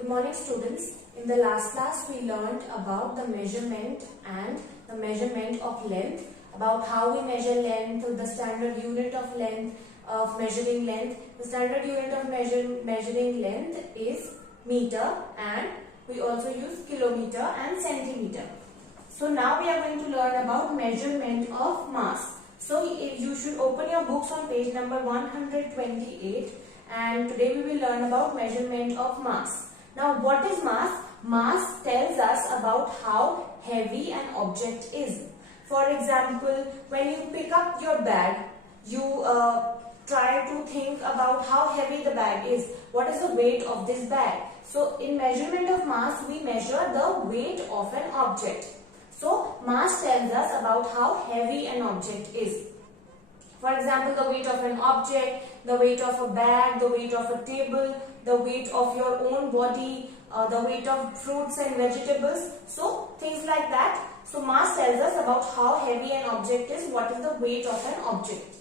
Good morning students. In the last class we learned about the measurement and the measurement of length, about how we measure length, the standard unit of length, of measuring length. The standard unit of measuring length is meter, and we also use kilometer and centimeter. So now we are going to learn about measurement of mass. So you should open your books on page number 128, and today we will learn about measurement of mass. Now what is mass? Mass tells us about how heavy an object is. For example, when you pick up your bag, you try to think about how heavy the bag is. What is the weight of this bag? So in measurement of mass, we measure the weight of an object. So mass tells us about how heavy an object is. For example, the weight of an object, the weight of a bag, the weight of a table, the weight of your own body, the weight of fruits and vegetables. So things like that. So mass tells us about how heavy an object is, what is the weight of an object.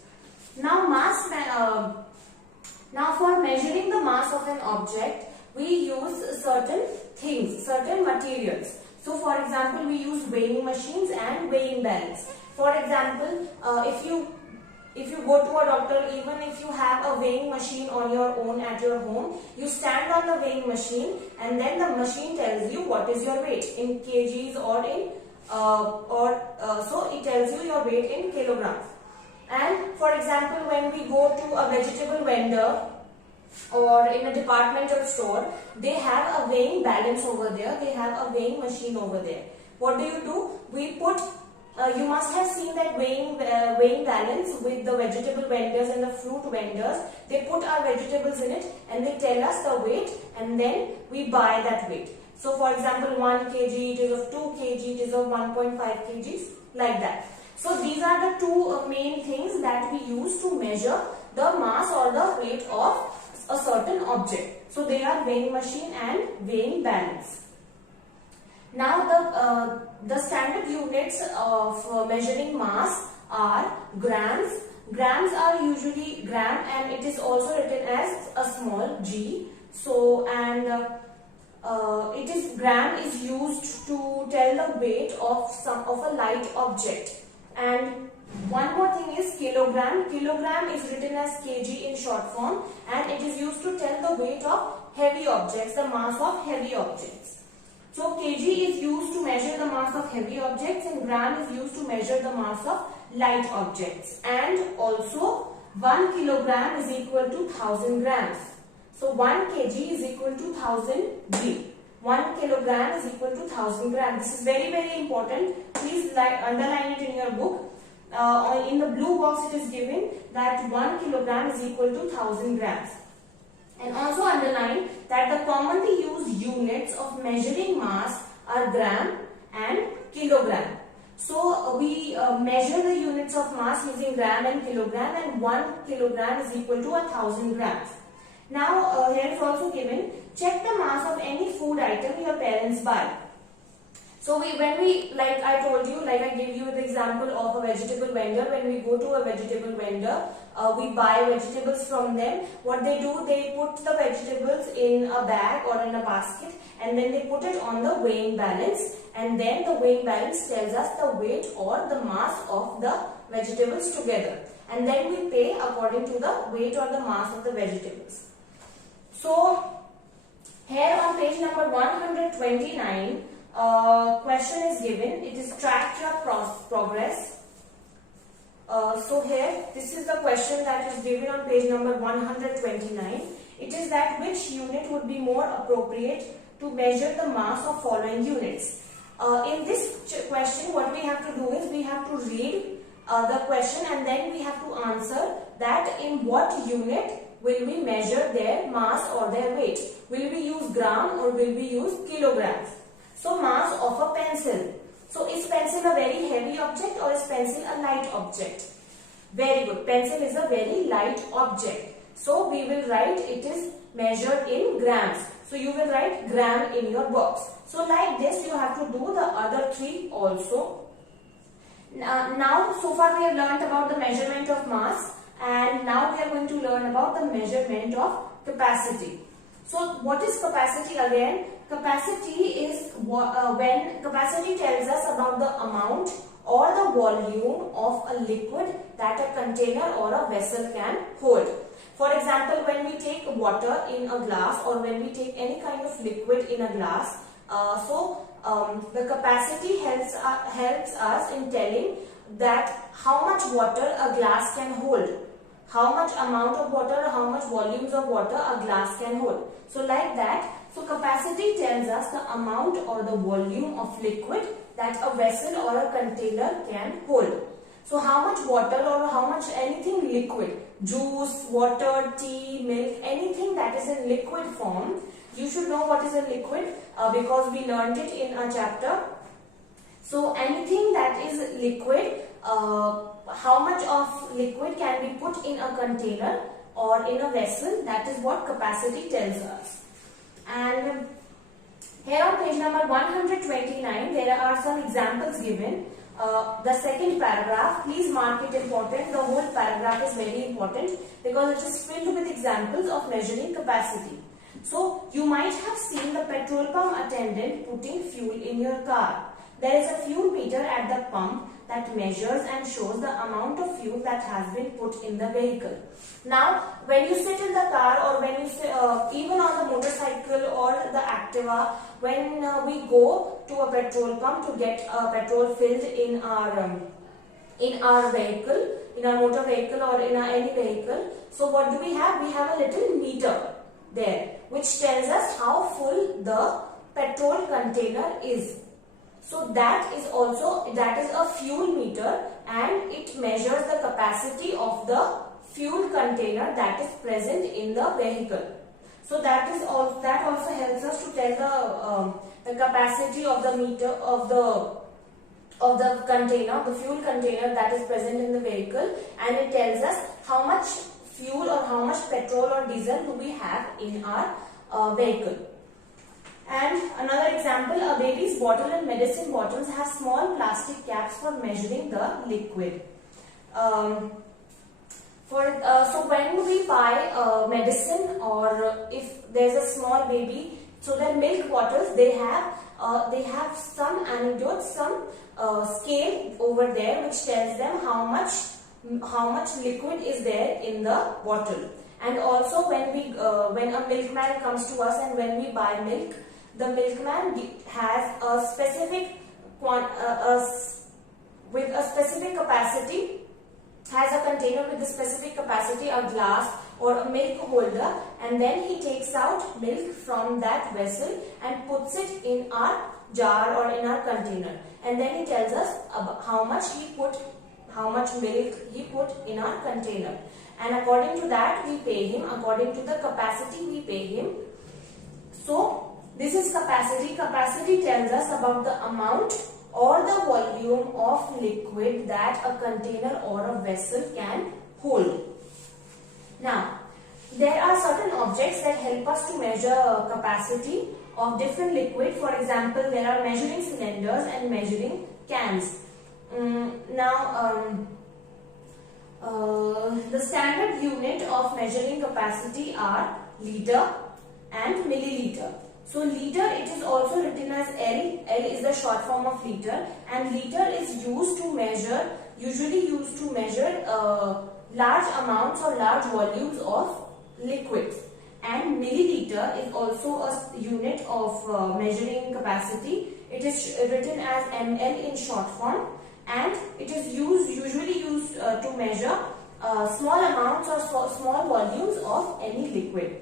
Now now for measuring the mass of an object, we use certain things, certain materials. So for example, we use weighing machines and weighing balance. For example, if you go to a doctor, even if you have a weighing machine on your own at your home, you stand on the weighing machine and then the machine tells you what is your weight in kgs or in so it tells you your weight in kilograms. And for example, when we go to a vegetable vendor or in a departmental store, they have a weighing balance over there, they have a weighing machine over there. What do? We put you must have seen that weighing balance with the vegetable vendors and the fruit vendors. They put our vegetables in it and they tell us the weight, and then we buy that weight. So for example, 1 kg, it is of 2 kg, it is of 1.5 kgs, like that. So these are the two main things that we use to measure the mass or the weight of a certain object. So they are weighing machine and weighing balance. Now the standard units of measuring mass are grams. Grams are usually gram, and it is also written as a small g. So gram is used to tell the weight of a light object. And one more thing is kilogram. Kilogram is written as kg in short form, and it is used to tell the weight of heavy objects, the mass of heavy objects. So kg is used to measure the mass of heavy objects, and gram is used to measure the mass of light objects. And also 1 kilogram is equal to 1000 grams. So 1 kg is equal to 1000 g. 1 kilogram is equal to 1000 grams. This is very, very important. Please underline it in your book. In the blue box it is given that 1 kilogram is equal to 1000 grams. And also underline that the commonly used units of measuring mass are gram and kilogram. So we measure the units of mass using gram and kilogram, and 1 kilogram is equal to 1000 grams. Now here is also given, check the mass of any food item your parents buy. So like I told you, like I gave you the example of a vegetable vendor. When we go to a vegetable vendor, we buy vegetables from them. What they do, they put the vegetables in a bag or in a basket, and then they put it on the weighing balance, and then the weighing balance tells us the weight or the mass of the vegetables together, and then we pay according to the weight or the mass of the vegetables. So here on page number 129, question is given. It is track your progress. So here, this is the question that is given on page number 129. It is that which unit would be more appropriate to measure the mass of following units. In this question, what we have to do is we have to read the question, and then we have to answer that in what unit will we measure their mass or their weight. Will we use gram or will we use kilograms? So mass of a pencil. So is pencil a very heavy object or is pencil a light object? Very good. Pencil is a very light object. So we will write it is measured in grams. So you will write gram in your box. So like this you have to do the other three also. Now so far we have learnt about the measurement of mass, and now we are going to learn about the measurement of capacity. So what is capacity again? Capacity is when capacity tells us about the amount or the volume of a liquid that a container or a vessel can hold. For example, when we take water in a glass or when we take any kind of liquid in a glass, the capacity helps us in telling that how much water a glass can hold, how much amount of water, how much volumes of water a glass can hold. So like that, so capacity tells us the amount or the volume of liquid that a vessel or a container can hold. So how much water or how much anything liquid, juice, water, tea, milk, anything that is in liquid form. You should know what is a liquid because we learned it in a chapter. So anything that is liquid, how much of liquid can be put in a container or in a vessel, that is what capacity tells us. And here on page number 129, there are some examples given. The second paragraph, please mark it important. The whole paragraph is very important because it is filled with examples of measuring capacity. So you might have seen the petrol pump attendant putting fuel in your car. There is a fuel meter at the pump that measures and shows the amount of fuel that has been put in the vehicle. Now, when you sit in the car or when you sit, even on the motorcycle or the Activa, when we go to a petrol pump to get petrol filled in our vehicle, in our motor vehicle or in any vehicle, so what do we have? We have a little meter there which tells us how full the petrol container is. So that is a fuel meter and it measures the capacity of the fuel container that is present in the vehicle. So that also helps us to tell the capacity of the meter of the container, the fuel container that is present in the vehicle, and it tells us how much fuel or how much petrol or diesel do we have in our vehicle. And another example, a baby's bottle and medicine bottles have small plastic caps for measuring the liquid. So when we buy medicine or if there's a small baby, so their milk bottles, they have some anecdotes, some scale over there which tells them how much liquid is there in the bottle. And also when a milkman comes to us and when we buy milk, the milkman has a specific with a specific capacity, has a container with a specific capacity, a glass or a milk holder, and then he takes out milk from that vessel and puts it in our jar or in our container, and then he tells us about how much milk he put in our container, and according to that we pay him, according to the capacity we pay him. So this is capacity. Capacity tells us about the amount or the volume of liquid that a container or a vessel can hold. Now, there are certain objects that help us to measure capacity of different liquid. For example, there are measuring cylinders and measuring cans. The standard unit of measuring capacity are liter and milliliter. So liter, it is also written as L. L is the short form of liter, and liter is usually used to measure large amounts or large volumes of liquids. And milliliter is also a unit of measuring capacity. It is written as ml in short form, and it is usually used to measure small amounts or small volumes of any liquid.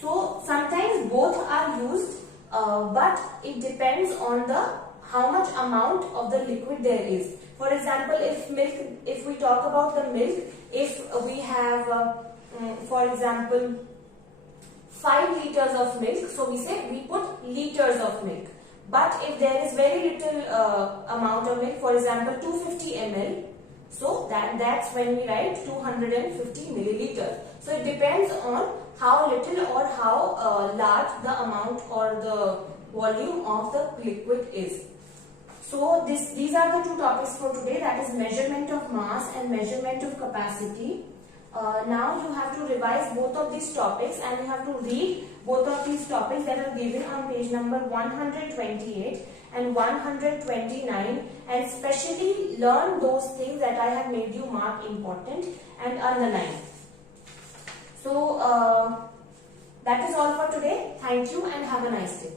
So sometimes both are used, but it depends on how much amount of the liquid there is. For example, if we talk about the milk, if we have, for example, 5 liters of milk, so we say we put liters of milk. But if there is very little amount of milk, for example 250 ml, so that's when we write 250 milliliters. So it depends on how little or how large the amount or the volume of the liquid is. So these are the two topics for today, that is measurement of mass and measurement of capacity. now you have to revise both of these topics and you have to read both of these topics that are given on page number 128 and 129, and especially learn those things that I have made you mark important and underline. So that is all for today. Thank you and have a nice day.